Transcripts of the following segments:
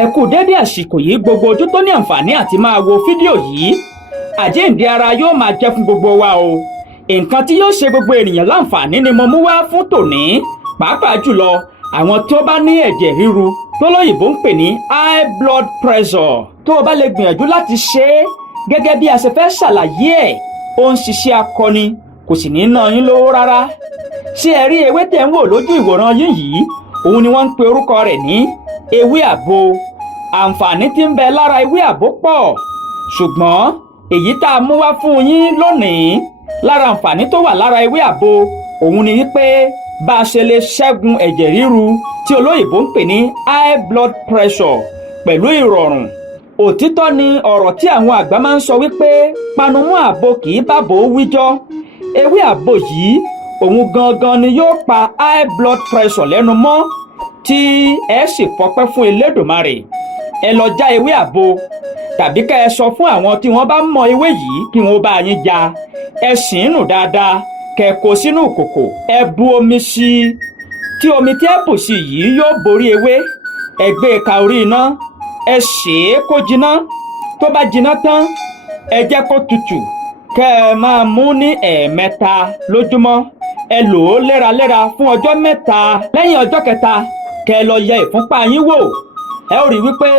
Ẹ kú dédé àsìkò yìí gbogbo ojú tó ní àǹfààní àti máa wo fídíò yìí. Àjíǹde ara yóò máa jẹ́ fún gbogbo wa o. Nǹkan tí yóò ṣe gbogbo ènìyàn láǹfààní ni mo mú wá fún tòní. Pàápàá jùlọ àwọn tí ó bá ní ẹ̀jẹ̀ ríru tó lóyìnbó ń pè ní high blood pressure. Tó o bá lè gbìyànjú láti ṣe é gẹ́gẹ́ bí a ṣe fẹ́ ṣàlàyé ẹ̀, ó ń ṣiṣẹ́ akọni kò sì ní ná yín lówó rárá. Ṣé ẹ rí ewé tẹ̀ ń wò lójú ìwòran yín yìí? Òun ni wọ́n ń pe orúkọ rẹ̀ ní ewé àbo. Àǹfààní tí ń bẹ lára ewé àbo pọ̀, ṣùgbọ́n èyí tá a mú wá fún yín lónìí, lára àǹfààní tó wà lára ewé àbo òun ni wípé bá a ṣe lè ṣẹ́gun ẹ̀jẹ̀ ríru tí olóyìnbó ń pè ní high blood pressure pẹ̀lú ìrọ̀rùn. Òtítọ́ ni ọ̀rọ̀ tí àwọn àgbà máa ń sọ wípé panumọ́ àbo kì í bàbò wíjọ́. Ewé àbo yìí òun gangan ni yóò pa high blood pressure lẹ́nu mọ́ tí ẹ sì fọpẹ́ fún Elédùmarè. Ẹ lọ já ewé àbo tàbí ká ẹ sọ fún àwọn tí wọ́n bá mọ ewé yìí kí wọ́n bá yín já. Ẹ sìn ín nù dáadáa, kẹ́ kó sínú ìkòkò, ẹ bu omi sí i. Tí omi tí ẹ bù sí yìí yóò borí ewé, ẹ gbé e ka orí iná, ẹ sè é kó jiná. Tó bá jiná tán, ẹ jẹ́ kó tutù, kẹ́ ẹ máa mú ní ẹ̀ẹ̀mẹ́ta lójúmọ́. Ẹ lò ó léraléra fún ọjọ́ mẹ́ta. Lẹ́yìn ọjọ́ kẹta, kẹ́ ẹ lọ yẹ ìfúnpá yín wò. Ẹ ó rí wípé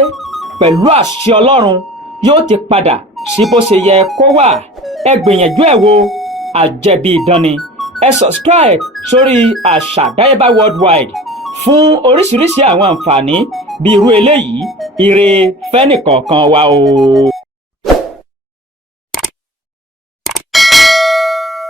pẹ̀lú àṣẹ Ọlọ́run yóò ti padà sí bó ṣe yẹ kó wà. Ẹ gbìyànjú ẹ̀ wò, àjẹbí idán ni. Ẹ subscribe sórí Àṣàdáyébá worldwide fún oríṣiríṣi àwọn àǹfààní bí irú eléyìí. Ire fẹ́nìkọ̀ọ̀kan wa o.